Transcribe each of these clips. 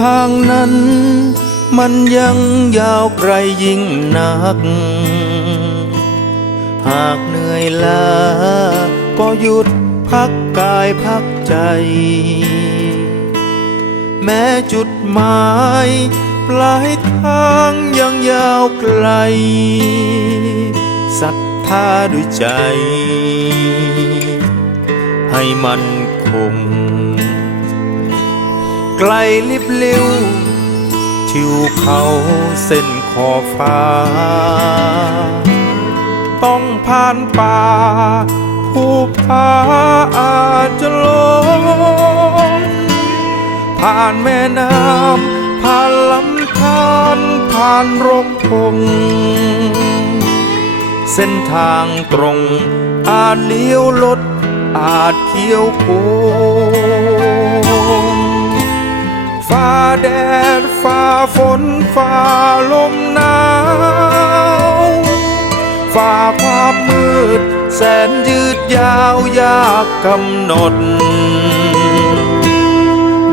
ทางนั้น มันยังยาวไกลยิ่งนัก หากเหนื่อยล้าก็หยุดพักกายพักใจ แม้จุดหมายปลายทางยังยาวไกลศรัทธาด้วยใจ ให้มันคง ไกลลิบลิวทิวเขาเส้นขอบฟ้า ต้องผ่านป่าผู้พาอาจจะลงผ่านแม่น้ำผ่านลำธารผ่านรกพง เส้นทางตรงอาจเลี้ยวลดอาจเคี้ยวโค้ง แดดฝ่าฝนฝ่าลมหนาว ฝ่าความมืด แสนยืดยาวยากกำหนด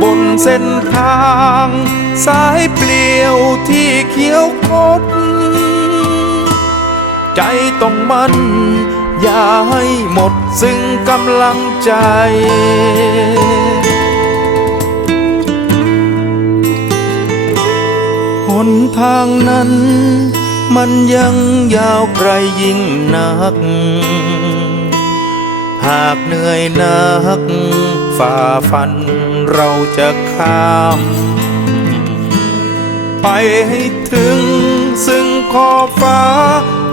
บนเส้นทางสายเปลี่ยวที่เขียวคดใจต้องมั่นอย่าให้หมดซึ่งกำลังใจ นทางนั้น มันยังยาวไกลยิ่งนัก หากเหนื่อยนัก ฝ่าฟันเราจะข้าม ไปให้ถึงซึ่งขอบฟ้า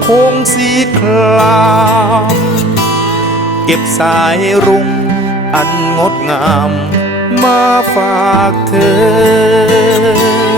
โค้งสีคราม เก็บสายรุ้งอันงดงาม มาฝากเธอ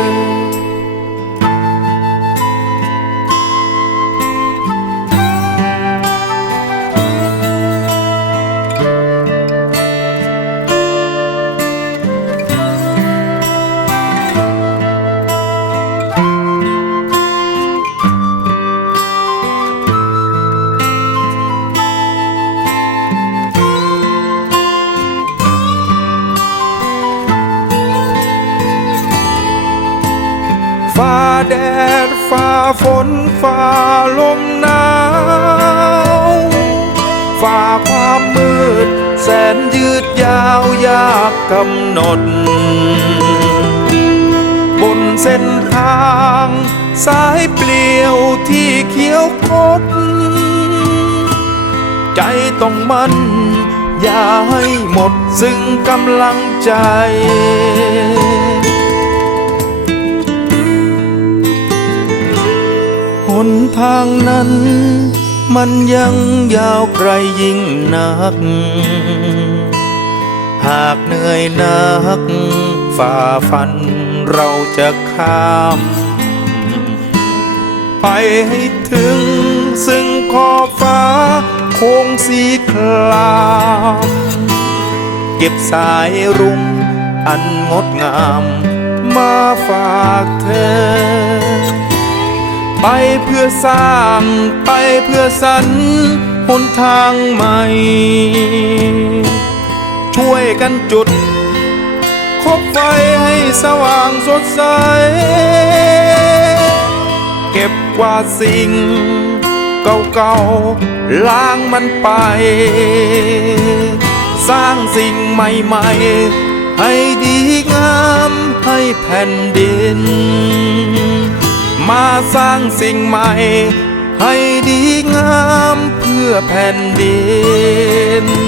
แดดฝ่าฝนฝ่าลมหนาว ฝ่าความมืด แสนยืดยาวยากกำหนด บนเส้นทางสายเปลี่ยวที่เขียวคดใจต้องมั่น อย่าให้หมดซึ่งกำลังใจ ทางนั้น มันยังยาวไกลยิ่งนัก หากเหนื่อยนัก ฝ่าฟันเราจะข้าม ไปให้ถึงซึ่งขอบฟ้าโค้งสีครามเก็บสายรุ้งอันงดงาม มาฝากเธอ ไปเพื่อสร้างไปเพื่อสรรหนทางใหม่ ช่วยกันจุด คบไฟให้สว่างสดใส เก็บกวาดสิ่ง เก่าๆ ล้างมันไป สร้างสิ่งใหม่ๆ ให้ดีงามให้แผ่นดิน สร้างสิ่งใหม่ ให้ดีงามเพื่อแผ่นดิน